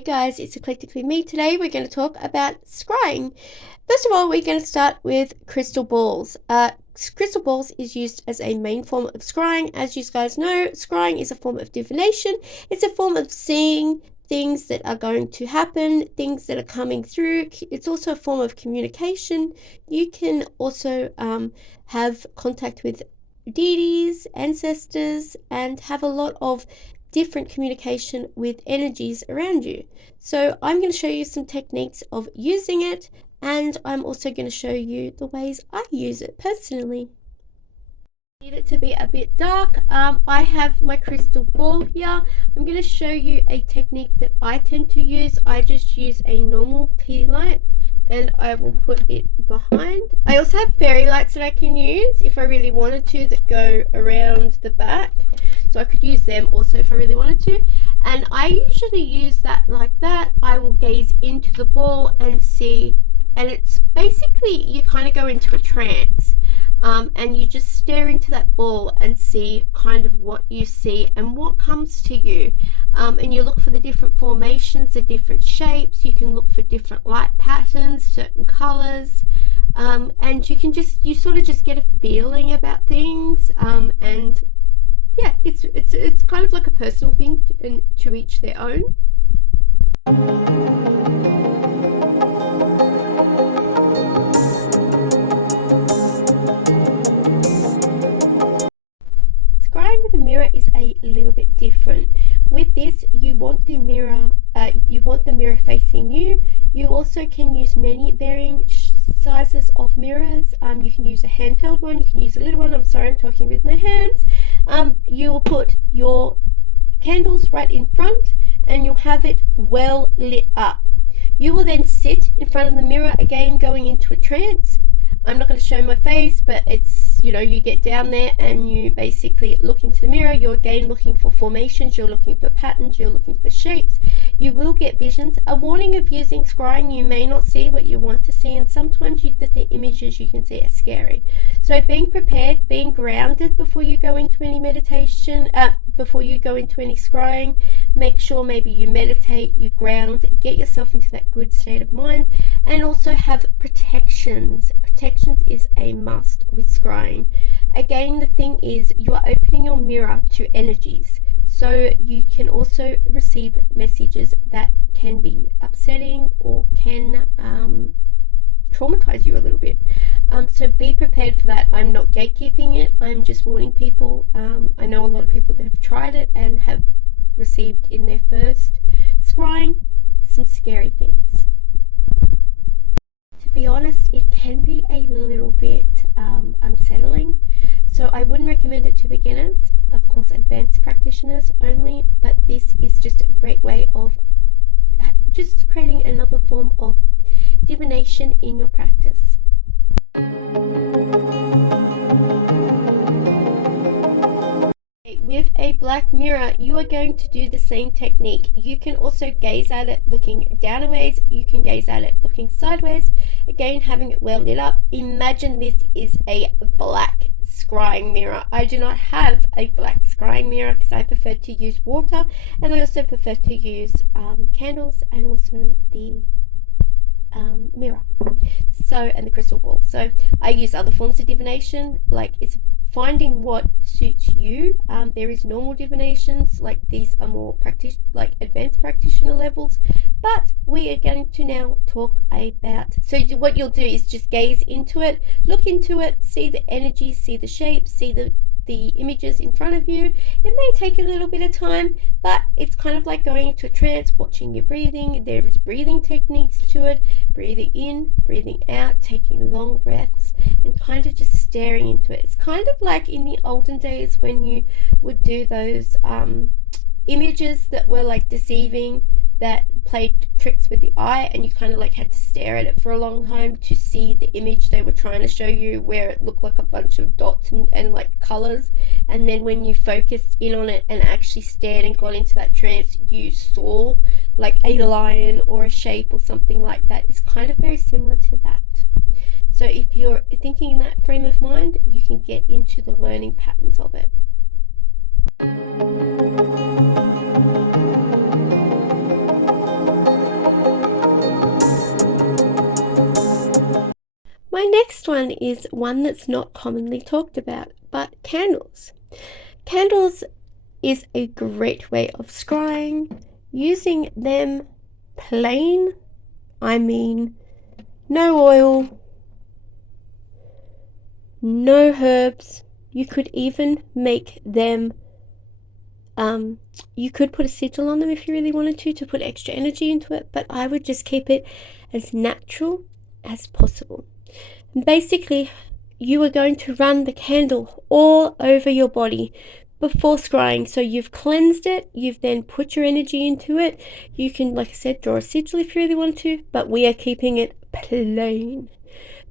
Hey guys, it's eclectically me. Today we're going to talk about scrying. First of all, we're going to start with crystal balls. Crystal balls is used as a main form of scrying. As you guys know, scrying is a form of divination. It's a form of seeing things that are going to happen, things that are coming through. It's also a form of communication. You can also have contact with deities, ancestors, and have a lot of different communication with energies around you. So I'm going to show you some techniques of using it, and I'm also going to show you the ways I use it personally. Need it to be a bit dark. I have my crystal ball here. I'm going to show you a technique that I tend to use. I just use a normal tea light and I will put it behind. I also have fairy lights that I can use if I really wanted to, that go around the back, so I could use them also if I really wanted to. And I usually use that like that. I will gaze into the ball and see, and it's basically you kind of go into a trance. And you just stare into that ball and see kind of what you see and what comes to you. And you look for the different formations, the different shapes. You can look for different light patterns, certain colors, and you sort of just get a feeling about things. And yeah, it's kind of like a personal thing, and to each their own. Scrying with a mirror is a little bit different. With this, you want the mirror facing you. You also can use many varying sizes of mirrors. You can use a handheld one, you can use a little one. I'm sorry, I'm talking with my hands. You will put your candles right in front and you'll have it well lit up. You will then sit in front of the mirror, again going into a trance. I'm not going to show my face, but it's, you get down there and you basically look into the mirror. You're again looking for formations, you're looking for patterns, you're looking for shapes. You will get visions. A warning of using scrying: you may not see what you want to see, and sometimes the images you can see are scary. So being prepared, being grounded before you go into any meditation, before you go into any scrying, make sure maybe you meditate, you ground, get yourself into that good state of mind, and also have protections. Protections is a must with scrying. Again, the thing is, you are opening your mirror to energies, so you can also receive messages that can be upsetting or can traumatize you a little bit. So be prepared for that. I'm not gatekeeping it, I'm just warning people. I know a lot of people that have tried it and have received in their first scrying some scary things. To be honest, it can be a little bit unsettling, so I wouldn't recommend it to beginners. Of course, advanced practitioners only, but this is just a great way of just creating another form of divination in your practice. With a black mirror, you are going to do the same technique. You can also gaze at it looking downwards, you can gaze at it looking sideways, again having it well lit up. Imagine this is a black scrying mirror. I do not have a black scrying mirror because I prefer to use water, and I also prefer to use candles, and also the mirror, and the crystal ball. So I use other forms of divination, like it's finding what suits you. There is normal divinations, like these are more advanced practitioner levels, but we are going to now talk about, so what you'll do is just gaze into it, look into it, see the energy, see the shapes, see the images in front of you. It may take a little bit of time, but it's kind of like going into a trance, watching your breathing. There is breathing techniques to it, breathing in, breathing out, taking long breaths, and kind of just staring into it. It's kind of like in the olden days when you would do those images that were like deceiving, that played tricks with the eye, and you kind of like had to stare at it for a long time to see the image they were trying to show you, where it looked like a bunch of dots and like colors, and then when you focused in on it and actually stared and got into that trance, you saw like a lion or a shape or something like that. It's kind of very similar to that. So if you're thinking in that frame of mind, you can get into the learning patterns of it. My next one is one that's not commonly talked about, but candles. Candles is a great way of scrying. Using them plain, I mean no oil, no herbs. You could even make them, you could put a sigil on them if you really wanted to put extra energy into it, but I would just keep it as natural as possible. And basically, you are going to run the candle all over your body before scrying. So you've cleansed it, you've then put your energy into it. You can, like I said, draw a sigil if you really want to, but we are keeping it plain.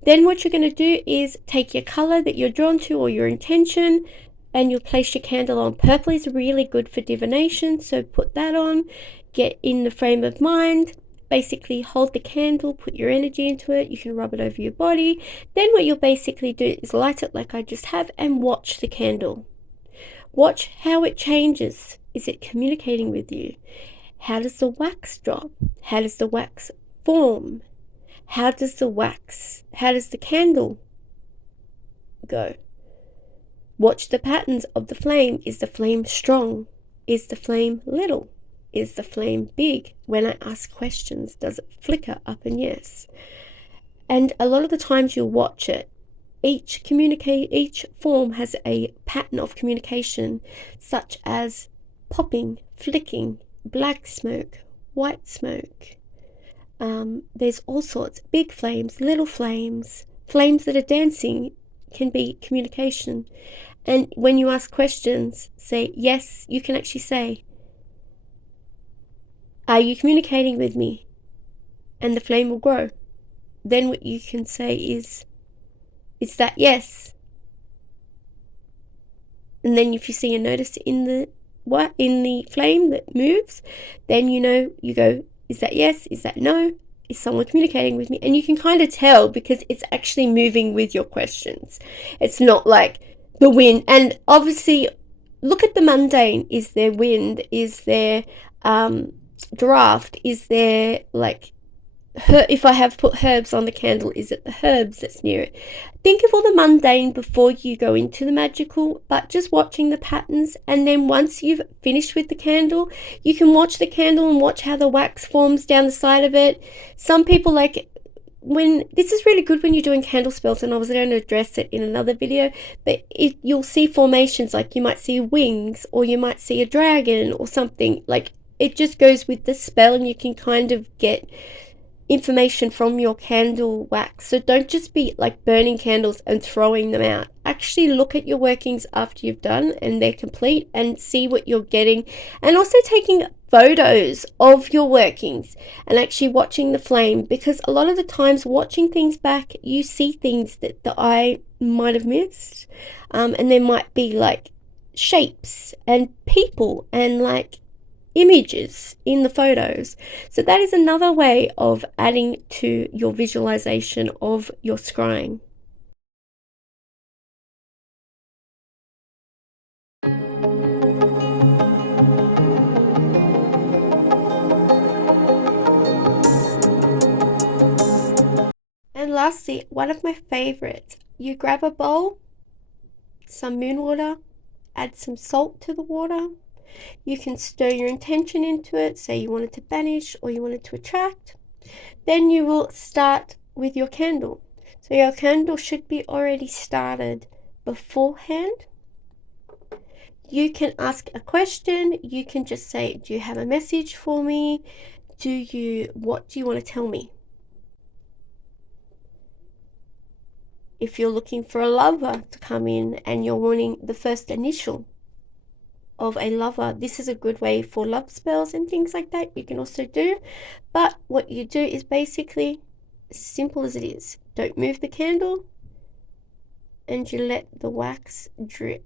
Then what you're going to do is take your color that you're drawn to or your intention, and you'll place your candle on. Purple is really good for divination, so put that on. Get in the frame of mind. Basically hold the candle, put your energy into it. You can rub it over your body. Then what you'll basically do is light it like I just have and watch the candle. Watch how it changes. Is it communicating with you? How does the wax drop? How does the wax form? How does the candle go? Watch the patterns of the flame. Is the flame strong? Is the flame little? Is the flame big? When I ask questions, does it flicker up and yes? And a lot of the times you'll watch it. Each form has a pattern of communication, such as popping, flicking, black smoke, white smoke. There's all sorts. Big flames, little flames, flames that are dancing can be communication. And when you ask questions, say yes. You can actually say, are you communicating with me? And the flame will grow. Then what you can say is that yes? And then if you see a notice in the flame that moves, then you go, is that yes? Is that no? Is someone communicating with me? And you can kind of tell because it's actually moving with your questions. It's not like the wind. And obviously, look at the mundane. Is there wind? Is there draft? Is there if I have put herbs on the candle, is it the herbs that's near it? Think of all the mundane before you go into the magical, but just watching the patterns. And then once you've finished with the candle, you can watch the candle and watch how the wax forms down the side of it. Some people this is really good when you're doing candle spells, and I was going to address it in another video, but you'll see formations, like you might see wings, or you might see a dragon or something. Like, it just goes with the spell, and you can kind of get information from your candle wax. So don't just be like burning candles and throwing them out. Actually look at your workings after you've done and they're complete, and see what you're getting, and also taking photos of your workings and actually watching the flame, because a lot of the times watching things back, you see things that the eye might have missed, and there might be like shapes and people and like images in the photos. So that is another way of adding to your visualization of your scrying. And lastly, one of my favorites, you grab a bowl, some moon water, add some salt to the water. You can stir your intention into it, say you want it to banish or you want it to attract. Then you will start with your candle. So your candle should be already started beforehand. You can ask a question. You can just say, do you have a message for me? What do you want to tell me? If you're looking for a lover to come in and you're wanting the first initial of a lover, this is a good way for love spells and things like that. You can also do, but what you do is basically as simple as it is. Don't move the candle, and you let the wax drip.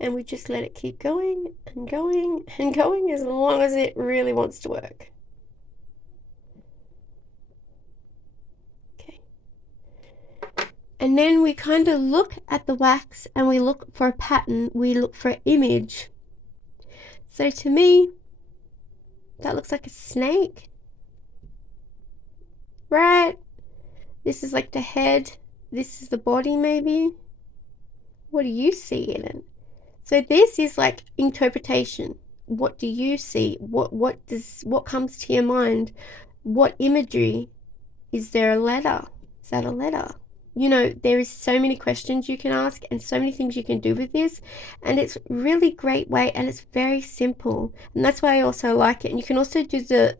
And we just let it keep going and going and going as long as it really wants to work. Okay. And then we kind of look at the wax and we look for a pattern, we look for an image. So to me, that looks like a snake, right? This is like the head, this is the body maybe. What do you see in it? So this is like interpretation. What do you see? What comes to your mind? What imagery? Is there a letter? Is that a letter? You know, there is so many questions you can ask and so many things you can do with this, and it's really great way, and it's very simple, and that's why I also like it. And you can also do the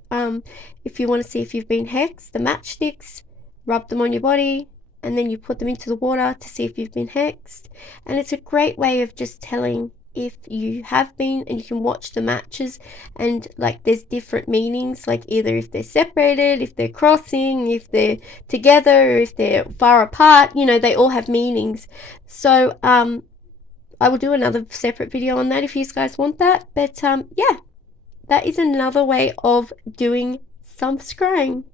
if you want to see if you've been hexed, the matchsticks, rub them on your body, and then you put them into the water to see if you've been hexed. And it's a great way of just telling if you have been, and you can watch the matches, and like there's different meanings, like either if they're separated, if they're crossing, if they're together, if they're far apart, you know, they all have meanings. So I will do another separate video on that if you guys want that. But yeah, that is another way of doing some scrying.